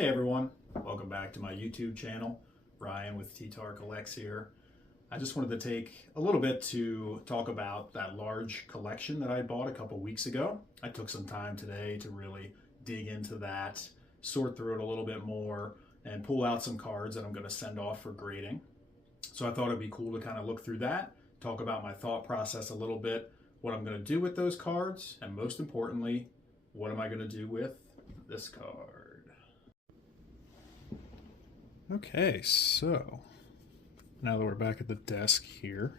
Hey everyone, welcome back to my YouTube channel. Ryan with T-Tar Collects here. I just wanted to take a little bit to talk about that large collection that I bought a couple weeks ago. I took some time today to really dig into that, sort through it a little bit more, and pull out some cards that I'm going to send off for grading. So I thought it'd be cool to kind of look through that, talk about my thought process a little bit, what I'm going to do with those cards, and most importantly, what am I going to do with this card. Okay, so now that we're back at the desk here,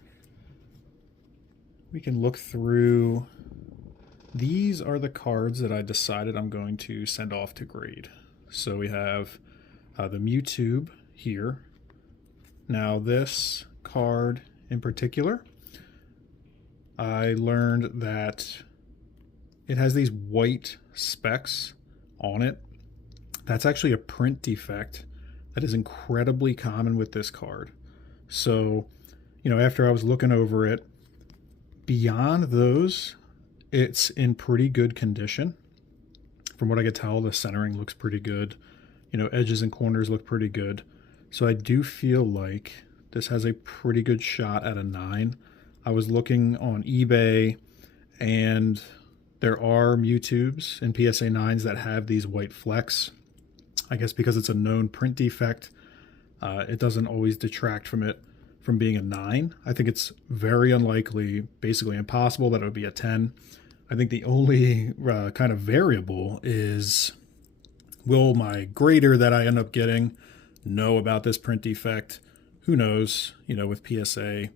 we can look through. These are the cards that I decided I'm going to send off to grade. So we have the Mewtwo here. Now this card in particular, I learned that it has these white specks on it. That's actually a print defect that is incredibly common with this card. So, after I was looking over it, beyond those, it's in pretty good condition. From what I could tell, the centering looks pretty good. Edges and corners look pretty good. So I do feel like this has a pretty good shot at a 9. I was looking on eBay, and there are Mewtwo's and PSA 9s that have these white flecks. I guess because it's a known print defect, it doesn't always detract from it from being a 9. I think it's very unlikely, basically impossible, that it would be a 10. I think the only kind of variable is, will my grader that I end up getting know about this print defect? Who knows? With PSA,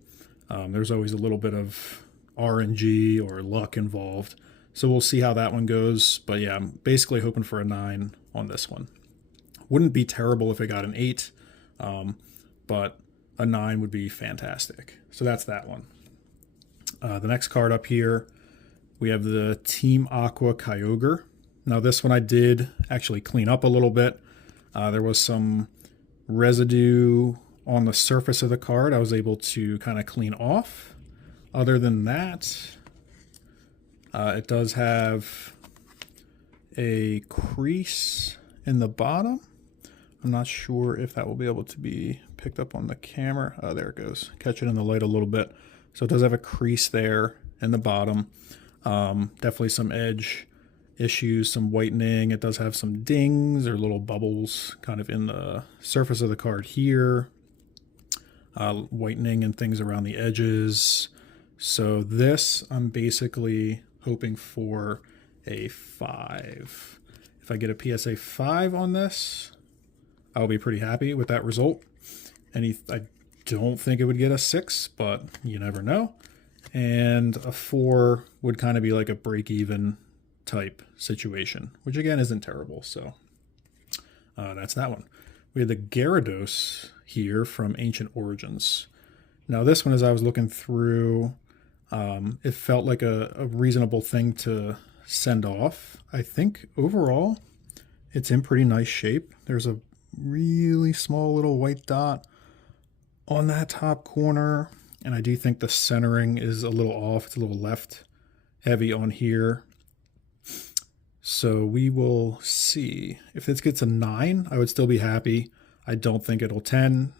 there's always a little bit of RNG or luck involved. So we'll see how that one goes. But yeah, I'm basically hoping for a 9 on this one. Wouldn't be terrible if it got an 8, but a 9 would be fantastic. So that's that one. The next card up here, we have the Team Aqua Kyogre. Now this one I did actually clean up a little bit. There was some residue on the surface of the card I was able to kind of clean off. Other than that, it does have a crease in the bottom. I'm not sure if that will be able to be picked up on the camera. Oh, there it goes. Catch it in the light a little bit. So it does have a crease there in the bottom. Definitely some edge issues, some whitening. It does have some dings or little bubbles kind of in the surface of the card here. Whitening and things around the edges. So this, I'm basically hoping for a 5. If I get a PSA 5 on this, I'll be pretty happy with that result. I don't think it would get a 6, but you never know. And a 4 would kind of be like a break-even type situation, which again isn't terrible. So that's that one. We have the Gyarados here from Ancient Origins. Now this one, as I was looking through, it felt like a reasonable thing to send off. I think overall it's in pretty nice shape. There's a really small little white dot on that top corner, and I do think the centering is a little off. It's a little left heavy on here. So we will see. If this gets a 9, I would still be happy. I don't think it'll 10.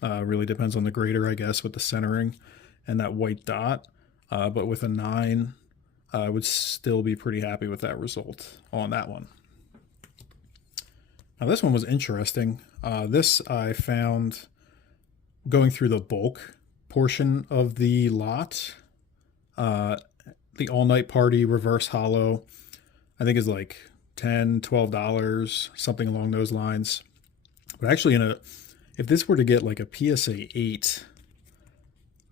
Really depends on the grader, I guess, with the centering and that white dot. But with a 9, I would still be pretty happy with that result on that one. Now this one was interesting. This I found going through the bulk portion of the lot. The All Night Party Reverse Holo, I think is like $10, $12, something along those lines. But actually, if this were to get like a PSA 8,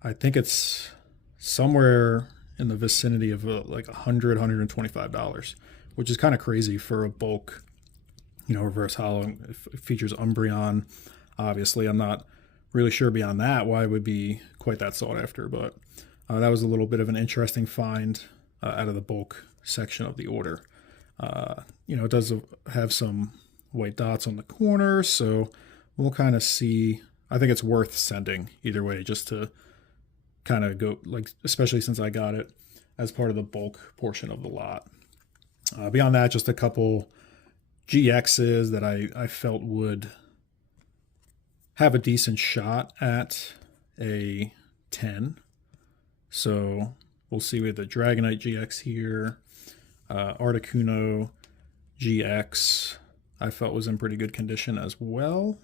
I think it's somewhere in the vicinity of like $100, $125, which is kind of crazy for a bulk, reverse holo. It features Umbreon. Obviously, I'm not really sure beyond that why it would be quite that sought after, but that was a little bit of an interesting find out of the bulk section of the order. It does have some white dots on the corner, so we'll kind of see. I think it's worth sending either way, just to kind of go, like, especially since I got it as part of the bulk portion of the lot. Beyond that, just a couple GXs that I felt would have a decent shot at a 10. So we'll see. We have the Dragonite GX here, Articuno GX I felt was in pretty good condition as well.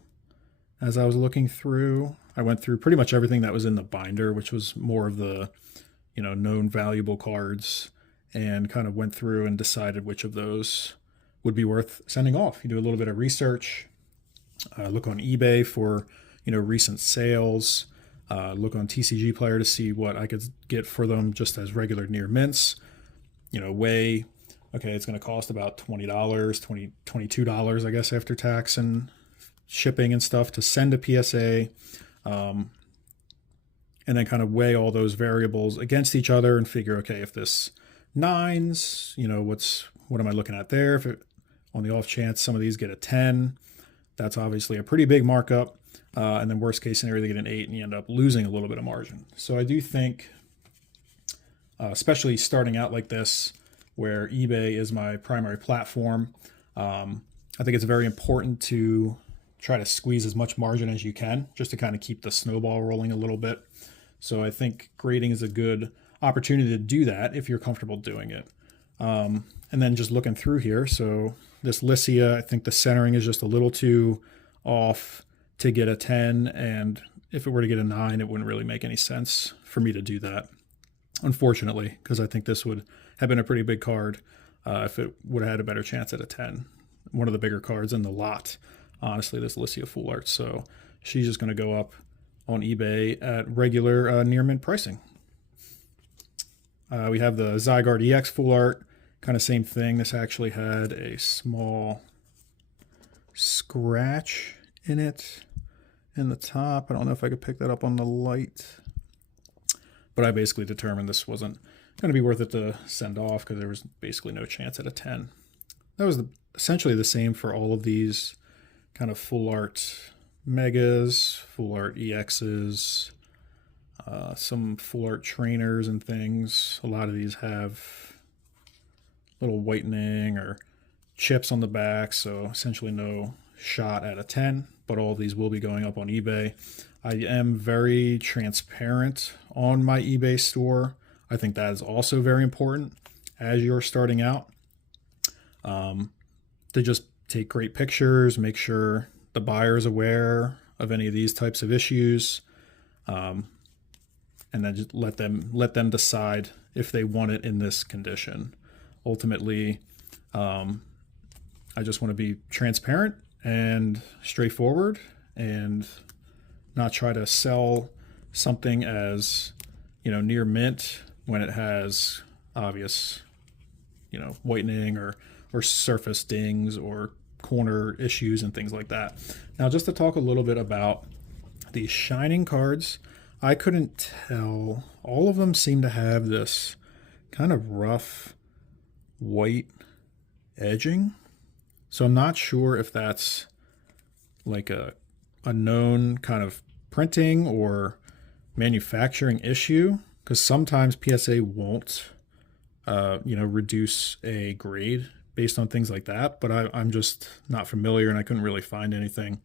As I was looking through, I went through pretty much everything that was in the binder, which was more of the, known valuable cards, and kind of went through and decided which of those would be worth sending off. You do a little bit of research, look on eBay for, recent sales, look on TCG Player to see what I could get for them just as regular near mints, weigh, okay, it's going to cost about $20, $22, I guess, after tax and shipping and stuff to send a PSA, and then kind of weigh all those variables against each other and figure, okay, if this nines, what am I looking at there? If on the off chance some of these get a 10, that's obviously a pretty big markup. And then worst case scenario, they get an 8 and you end up losing a little bit of margin. So I do think, especially starting out like this, where eBay is my primary platform, I think it's very important to try to squeeze as much margin as you can just to kind of keep the snowball rolling a little bit. So I think grading is a good opportunity to do that if you're comfortable doing it. And then just looking through here, so this Lycia, I think the centering is just a little too off to get a 10, and if it were to get a 9, it wouldn't really make any sense for me to do that, unfortunately, because I think this would have been a pretty big card if it would have had a better chance at a 10. One of the bigger cards in the lot, honestly, this Lycia Full Art. So she's just going to go up on eBay at regular near mint pricing. We have the Zygarde EX Full Art, kind of same thing. This actually had a small scratch in it in the top. I don't know if I could pick that up on the light, but I basically determined this wasn't going to be worth it to send off because there was basically no chance at a 10. That was essentially the same for all of these kind of full art megas, full art EXs, some full art trainers and things. A lot of these have little whitening or chips on the back, so essentially no shot at a 10, but all of these will be going up on eBay. I am very transparent on my eBay store. I think that is also very important as you're starting out, to just take great pictures, make sure the buyer is aware of any of these types of issues, and then just let them decide if they want it in this condition. Ultimately, I just want to be transparent and straightforward and not try to sell something as, near mint when it has obvious, whitening or surface dings or corner issues and things like that. Now, just to talk a little bit about these shining cards, I couldn't tell. All of them seem to have this kind of rough white edging. So I'm not sure if that's like a known kind of printing or manufacturing issue, because sometimes PSA won't, reduce a grade based on things like that. But I'm just not familiar, and I couldn't really find anything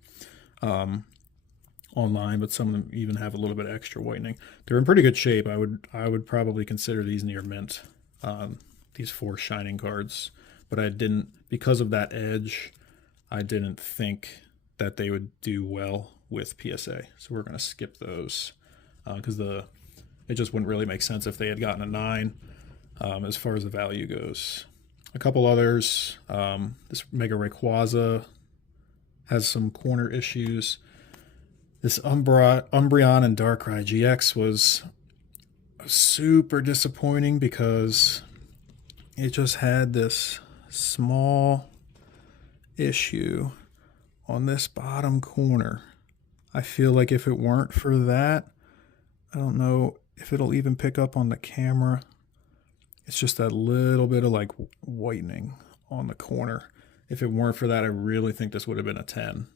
online. But some of them even have a little bit of extra whitening. They're in pretty good shape. I would probably consider these near mint, these 4 shining cards. But I didn't, because of that edge, I didn't think that they would do well with PSA. So we're going to skip those because it just wouldn't really make sense if they had gotten a 9 as far as the value goes. A couple others, this Mega Rayquaza has some corner issues. This Umbreon and Darkrai GX was super disappointing because it just had this small issue on this bottom corner. I feel like if it weren't for that, I don't know if it'll even pick up on the camera. It's just that little bit of like whitening on the corner. If it weren't for that, I really think this would have been a 10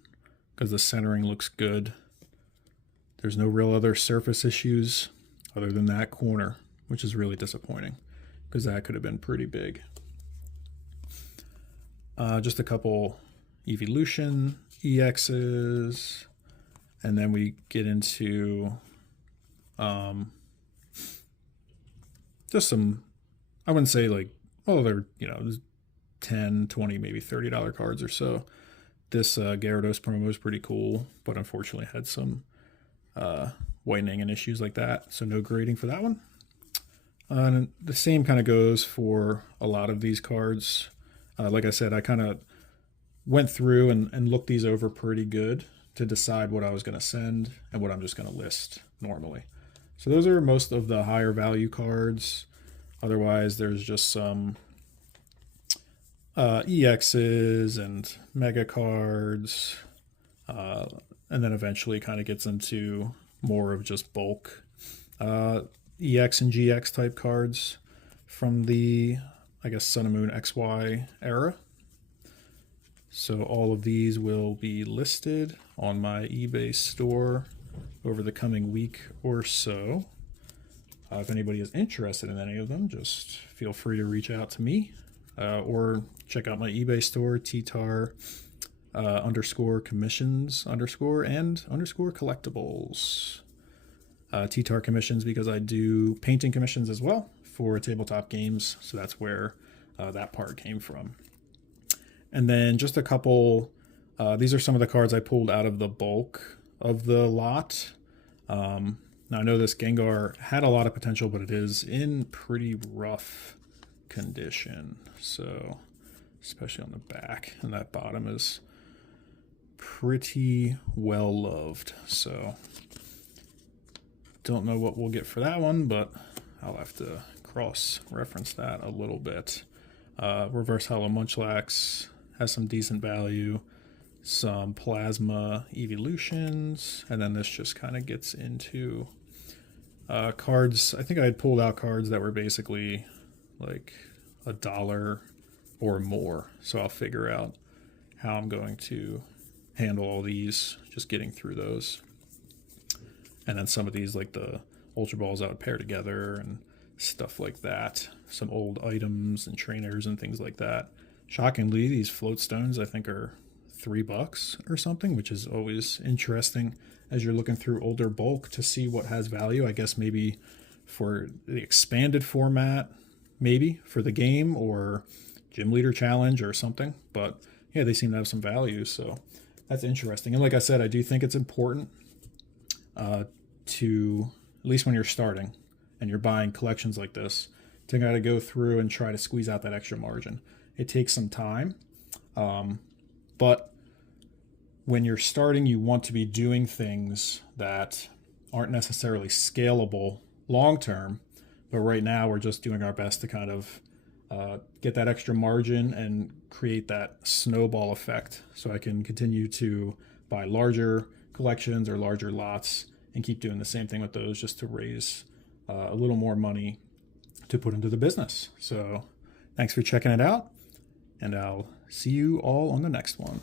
because the centering looks good. There's no real other surface issues other than that corner, which is really disappointing because that could have been pretty big. Just a couple Evolution EXs, and then we get into just some, I wouldn't say like, well, they're, you know, 10, 20, maybe $30 cards or so. This Gyarados promo is pretty cool, but unfortunately had some whitening and issues like that, so no grading for that one. And the same kind of goes for a lot of these cards. Like I said, I kind of went through and looked these over pretty good to decide what I was going to send and what I'm just going to list normally. So those are most of the higher value cards. Otherwise, there's just some EXs and mega cards, and then eventually kind of gets into more of just bulk EX and GX type cards from the, I guess, Sun and Moon XY era. So all of these will be listed on my eBay store over the coming week or so. If anybody is interested in any of them, just feel free to reach out to me or check out my eBay store, TTAR _ commissions _ and _ collectibles. TTAR commissions because I do painting commissions as well for tabletop games, so that's where that part came from. And then just a couple, these are some of the cards I pulled out of the bulk of the lot. Now I know this Gengar had a lot of potential, but it is in pretty rough condition. So, especially on the back, and that bottom is pretty well loved. So, don't know what we'll get for that one, but I'll have to cross-reference that a little bit. Reverse Hollow Munchlax has some decent value, some Plasma Evolutions, and then this just kind of gets into cards. I think I had pulled out cards that were basically like $1 or more, so I'll figure out how I'm going to handle all these, just getting through those. And then some of these, like the Ultra Balls, I would pair together and stuff like that. Some old items and trainers and things like that. Shockingly, these float stones I think are $3 or something, which is always interesting as you're looking through older bulk to see what has value. I guess maybe for the expanded format, maybe for the game or Gym Leader Challenge or something. But yeah, they seem to have some value, so that's interesting. And like I said, I do think it's important to, at least when you're starting and you're buying collections like this, to kind of go through and try to squeeze out that extra margin. It takes some time, but when you're starting, you want to be doing things that aren't necessarily scalable long term, but right now we're just doing our best to kind of get that extra margin and create that snowball effect, so I can continue to buy larger collections or larger lots and keep doing the same thing with those, just to raise a little more money to put into the business. So thanks for checking it out, and I'll see you all on the next one.